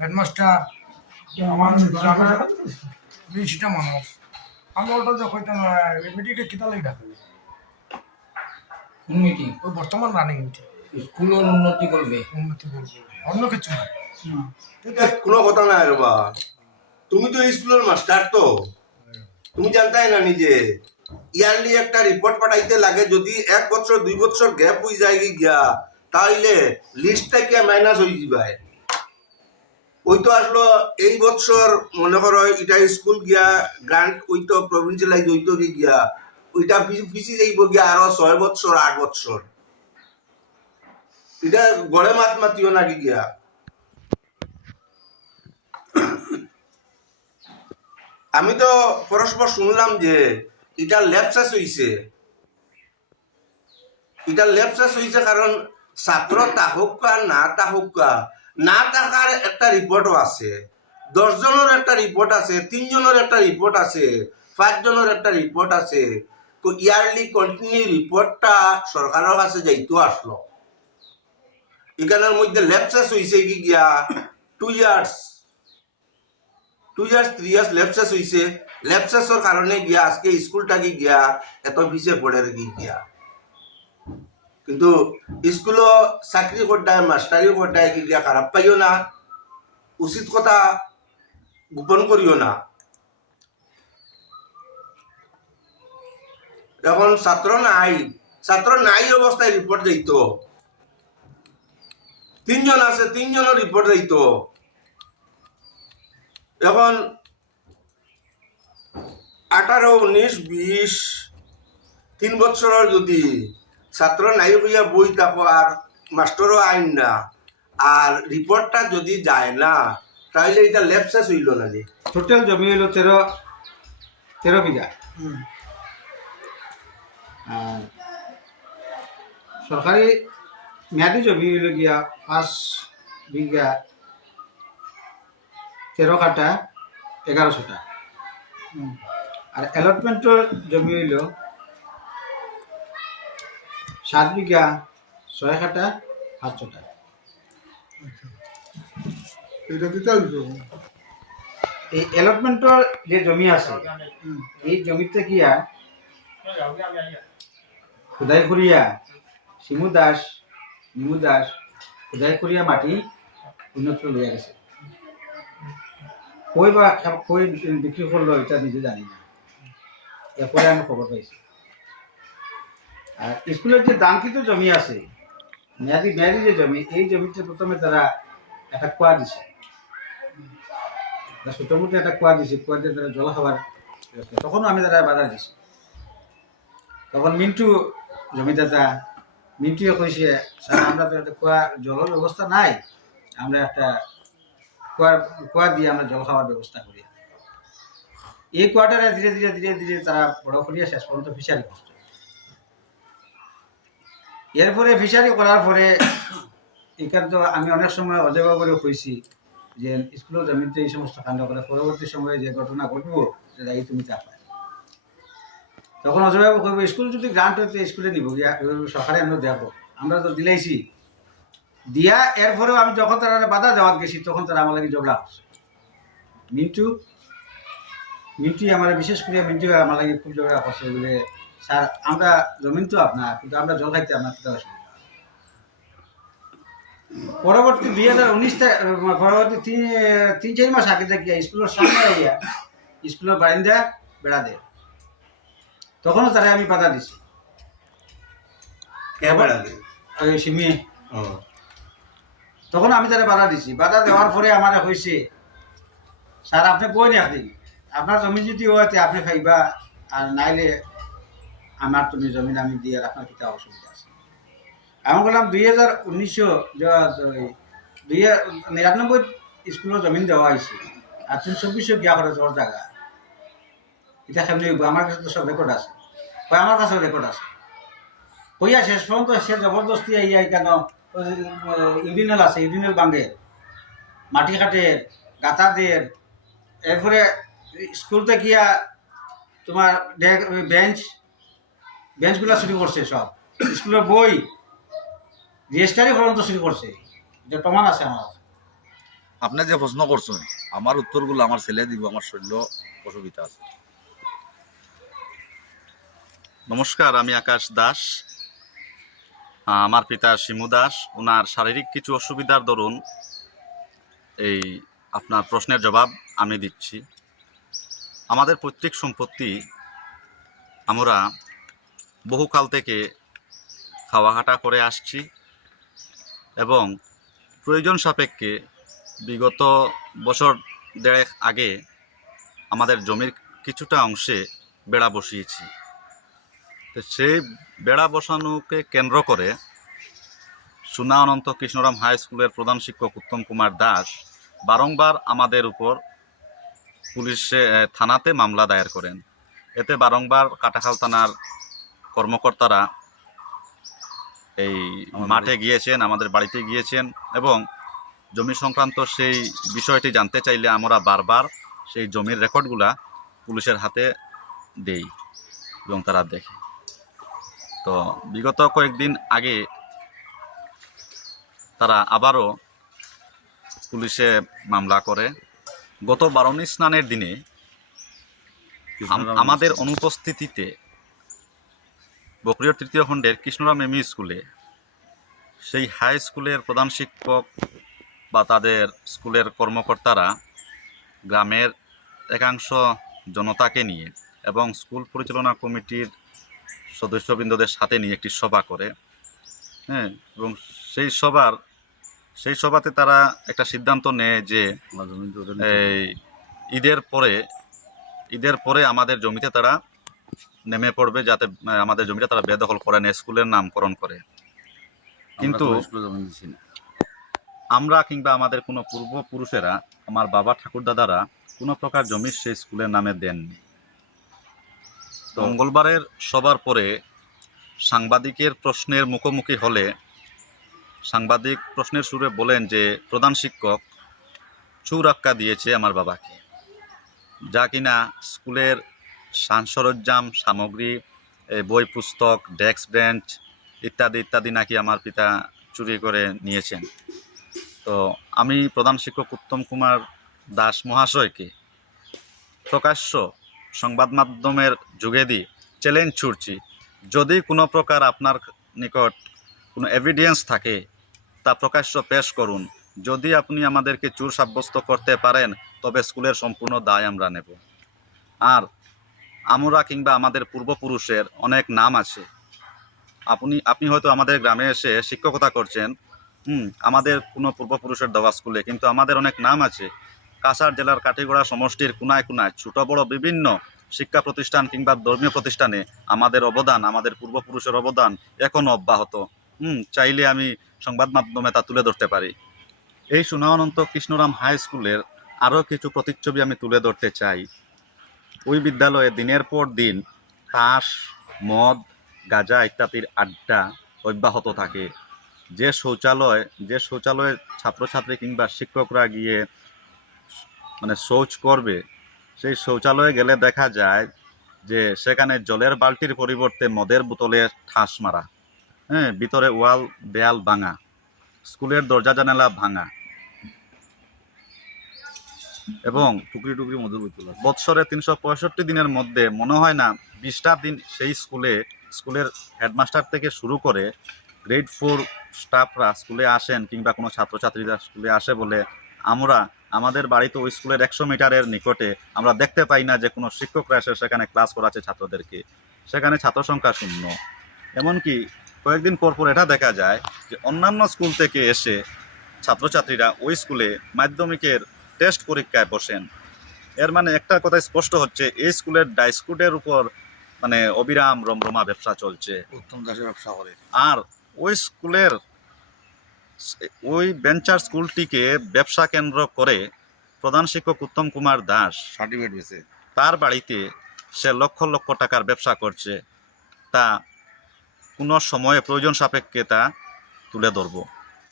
Headmaster আমার গ্রামের 20টা মানুষ আমি ওটা যে কইতাম মিটিংটা কিতা লাগি ডাকে মিটিং ওই বর্তমান রানিং মিটিং স্কুলের উন্নতি করবে অন্য কিছু না কোনো কথা নাই রবা তুমি তো স্কুলের মাস্টার তো তুমি জানতাই না নিজে ইয়ারলি একটা রিপোর্ট পাঠাইতে লাগে যদি 1 বছর 2 বছর গ্যাপ হয়ে যায় গিয়া তাইলে লিস্ট থেকে মাইনাস হয়ে যাবে ওই তো আসলো এই বছর মনে করো এটা স্কুল গিয়া গ্রান্ট ওই তো প্রভিন্সিয়ালাইজ হইতো গিয়া ওইটা পিছিয়ে যাইব গিয়া আরো 6 বছর 8 বছর এটা গড়ে মাতিও না গিয়া আমি তো পরস্পর শুনলাম যে এটা ল্যাপসাস হইছে কারণ ছাত্র তাহুকা না থাকার একটা রিপোর্টও আছে 10 জনের একটা রিপোর্ট আছে 3 জনের একটা রিপোর্ট আছে 5 জনের একটা রিপোর্ট আছে তো ইয়ারলি কন্টিনিউ রিপোর্টটা সরকারের কাছে যাইতো আসলো এখানের মধ্যে ল্যাপসাস হইছে গিয়া 2 ইয়ার্স 3 ইয়ার্স ল্যাপসাস হইছে ল্যাপসাসের কারণে গিয়া আজকে স্কুলটাকে গিয়া এত পিছিয়ে পড়ে গিয়া কিন্তু স্কুলও চাকরি করতায় মাস্টারি করতায় গিয়া খারাপ পাইও না উচিত কথা গোপন করিও না এখন ছাত্র নাই অবস্থায় রিপোর্ট দিত 3 জন আছে 3 জনের রিপোর্ট দিত এখন 18, 19, 20 3 বছরের যদি ছাত্র নাই হইয়া বই থাকো আর মাস্টারও আইন না আর রিপোর্টটা যদি যায় না তাহলে এটা ল্যাপসাস হইল না টোটাল জমি হইল 13 বিঘা সরকারি মেয়াদি জমি হইল গিয়া 5 বিঘা 13 কাঠা 1100 টা আর অ্যালটমেন্টের জমি হইল 7 বিঘা 6 কাঠা 500 টা এই অ্যালটমেন্টের যে জমি আছে এই জমিতে গিয়া খোদাই করিয়া শিমু দাস নিমু দাস খোদাই করিয়া মাটি উন্নত লইয়া গেছে কই বা কই বিক্রি করলো এটা নিজে জানি না এরপরে আমি খবর পাইছি আর স্কুলের যে দানকৃত জমি আছে মেয়াদি যে জমি এই জমিতে প্রথমে তারা একটা কুয়া দিছে ছোটমোটো একটা কুয়া দিছে কুয়া দিয়ে তারা জল খাবার তখনও আমি তারা বাধা দিছি তখন মিন্টু জমিদাতা মিন্টুয়ে কইছে স্যার আমরা তো একটা কুয়া জলের ব্যবস্থা নাই আমরা একটা কুয়া দিয়ে আমরা জল খাওয়ার ব্যবস্থা করি এই কুয়াটারে ধীরে ধীরে তারা বড় করিয়া শেষ পর্যন্ত ফিশারি করছে এরপরে ফিশারি করার পরে এখানে তো আমি অনেক সময় অজয়বাবুরেও কইছি যে স্কুলের জমিতে এই সমস্ত কাণ্ড করে পরবর্তী সময়ে যে ঘটনা ঘটবো সেটা এই তুমি চাপ তখন অজয়বাবু করবো স্কুল যদি গ্রান্ট হইতে স্কুলে নিব গিয়া সরকারে আমরা দেখো আমরা তো দিলেইছি দিয়া এরপরেও আমি যখন তারা বাধা দেওয়াত গেছি তখন তারা আমার লাগে ঝগড়া করছে মিন্টু আমার বিশেষ করে মিন্টু আমার লাগে খুব ঝগড়া করছে বলে স্যার আমরা জমিন তো আপনার কিন্তু আমরা জল খাইতে আপনার কোথাও অসুবিধা পরবর্তী 2019 পরবর্তী 3-4 মাস আগে থেকে স্কুলের সামনে আইয়া স্কুলের বারিন্দা বেড়া দেয় তখনও তারা আমি বাধা দিছি সিমি তখন আমি তারা বাধা দিছি বাধা দেওয়ার পরে আমার হয়েছে স্যার আপনি বই নি আপনি আপনার জমি যদি হইতে আপনি খাইবা আর নাইলে আমার তুমি জমিন আমি দিয়ে আর আপনার কিতা অসুবিধা আছে আমি বললাম 2099 স্কুলের জমিন দেওয়া হয়েছে আর 324 গিয়া করে জোর জায়গা এটা কেমনি আমার কাছে তো সব রেকর্ড আছে আমার কাছেও রেকর্ড আছে হইয়া শেষ পর্যন্ত সে জবরদস্তি আইয়া কেন ইউরিনাল আছে ইউরিনাল বাঙ্গের মাটি কাটের গাতাদের এরপরে স্কুলতে গিয়া তোমার বেঞ্চ বেঞ্চগুলো চুরি করছে সব, স্কুলের বই রেজিস্টারি পর্যন্ত চুরি করছে, যে প্রমাণ আছে আমার। আপনি যে প্রশ্ন করছেন আমার উত্তরগুলো আমার ছেলে দিব, আমার শরীর অসুবিধা আছে। নমস্কার, আমি আকাশ দাস। আমার পিতা শিমু দাস। ওনার শারীরিক কিছু অসুবিধার দরুন এই আপনার প্রশ্নের জবাব আমি দিচ্ছি। আমাদের পৈতৃক সম্পত্তি আমরা বহুকাল থেকে খাওয়াহাটা করে আসছি এবং প্রয়োজন সাপেক্ষে বিগত বছর দেড়েক আগে আমাদের জমির কিছুটা অংশে বেড়া বসিয়েছি। তো সেই বেড়া বসানোকে কেন্দ্র করে সুনা অনন্ত কৃষ্ণরাম হাই স্কুলের প্রধান শিক্ষক উত্তম কুমার দাস বারংবার আমাদের উপর থানাতে মামলা দায়ের করেন। এতে বারংবার কাটাখাল থানার কর্মকর্তারা এই মাঠে গিয়েছেন, আমাদের বাড়িতে গিয়েছেন এবং জমি সংক্রান্ত সেই বিষয়টি জানতে চাইলে আমরা বারবার সেই জমির রেকর্ডগুলা পুলিশের হাতে দেই এবং তারা দেখে। তো বিগত কয়েকদিন আগে তারা আবারও পুলিশে মামলা করে। গত বারণী স্নানের দিনে আমাদের অনুপস্থিতিতে বকরিয়া তৃতীয় খণ্ডের কৃষ্ণরাম এমই স্কুলে সেই হাই স্কুলের প্রধান শিক্ষক বা তাদের স্কুলের কর্মকর্তারা গ্রামের একাংশ জনতাকে নিয়ে এবং স্কুল পরিচালনা কমিটির সদস্যবৃন্দদের সাথে নিয়ে একটি সভা করে। হ্যাঁ, এবং সেই সভাতে তারা একটা সিদ্ধান্ত নেয় যে এই ঈদের পরে আমাদের জমিতে তারা নেমে পড়বে, যাতে আমাদের জমিটা তারা বেদখল করে নেয়, স্কুলের নামকরণ করে। কিন্তু আমরা কিংবা আমাদের কোনো পূর্বপুরুষেরা, আমার বাবা ঠাকুরদাদারা কোনো প্রকার জমি সেই স্কুলের নামে দেননি। তো মঙ্গলবারের সবার পরে সাংবাদিকের প্রশ্নের মুখোমুখি হলে সাংবাদিক প্রশ্নের সুরে বলেন যে প্রধান শিক্ষক চুরাক্কা দিয়েছে আমার বাবাকে, যা কিনা স্কুলের সাজসরঞ্জাম সামগ্রী, বই পুস্তক, ডেস্ক বেঞ্চ ইত্যাদি ইত্যাদি নাকি আমার পিতা চুরি করে নিয়েছেন। তো আমি প্রধান শিক্ষক উত্তম কুমার দাস মহাশয়কে প্রকাশ্য সংবাদ মাধ্যমের যুগেদি চ্যালেঞ্জ ছুড়ছি, যদি কোনো প্রকার আপনার নিকট কোনো এভিডেন্স থাকে তা প্রকাশ্য পেশ করুন। যদি আপনি আমাদেরকে চোর সাব্যস্ত করতে পারেন তবে স্কুলের সম্পূর্ণ দায় আমরা নেব। আর আমরা কিংবা আমাদের পূর্বপুরুষের অনেক নাম আছে। আপনি হয়তো আমাদের গ্রামে এসে শিক্ষকতা করছেন, আমাদের কোনো পূর্বপুরুষের দেওয়া স্কুলে, কিন্তু আমাদের অনেক নাম আছে। কাছাড় জেলার কাঠিগড়া সমষ্টির কোনায় কোনায় ছোট বড় বিভিন্ন শিক্ষা প্রতিষ্ঠান কিংবা ধর্মীয় প্রতিষ্ঠানে আমাদের অবদান, আমাদের পূর্বপুরুষের অবদান এখনও অব্যাহত। চাইলে আমি সংবাদ মাধ্যমে তা তুলে ধরতে পারি। এই সুনা অনন্ত কৃষ্ণরাম হাই স্কুলের আরও কিছু প্রতিচ্ছবি আমি তুলে ধরতে চাই। ওই বিদ্যালয়ে দিনের পর দিন তাস, মদ, গাঁজা ইত্যাদির আড্ডা অব্যাহত থাকে। যে শৌচালয়ে ছাত্রছাত্রী কিংবা শিক্ষকরা গিয়ে শৌচ করবে, সেই শৌচালয়ে গেলে দেখা যায় যে সেখানে জলের বালতির পরিবর্তে মদের বোতলে ঠাস মারা, ভিতরে ওয়াল দেয়াল ভাঙা, স্কুলের দরজা জানালা ভাঙা এবং টুকরি মধুর বৎসরে 365 দিনের মধ্যে মনে হয় না 20টা দিন সেই স্কুলের হেডমাস্টার থেকে শুরু করে গ্রেড 4 স্টাফরা স্কুলে আসেন কিংবা কোনো ছাত্রছাত্রীরা স্কুলে আসে বলে আমাদের বাড়িতে ওই স্কুলের 100 মিটারের নিকটে আমরা দেখতে পাই না যে কোনো শিক্ষকরা এসে সেখানে ক্লাস করাচ্ছে ছাত্রদেরকে। সেখানে ছাত্র সংখ্যা শূন্য। এমনকি কয়েকদিন পর এটা দেখা যায় যে অন্যান্য স্কুল থেকে এসে ছাত্রছাত্রীরা ওই স্কুলে মাধ্যমিকের টেস্ট পরীক্ষায় বসেন। এর মানে একটা কথা স্পষ্ট হচ্ছে, এই স্কুলের ডাইস্কুটের উপর অবিরাম রমরমা ব্যবসা চলছে। উত্তম দাসের ব্যবসা করে। আর ওই বেঞ্চার স্কুলটিকে ব্যবসা কেন্দ্র করে প্রধান শিক্ষক উত্তম কুমার দাস সার্টিফিকেট দিয়েছে। তার বাড়িতে সে লক্ষ লক্ষ টাকার ব্যবসা করছে। তা কোনো সময়ে প্রয়োজন সাপেক্ষে তা তুলে ধরব।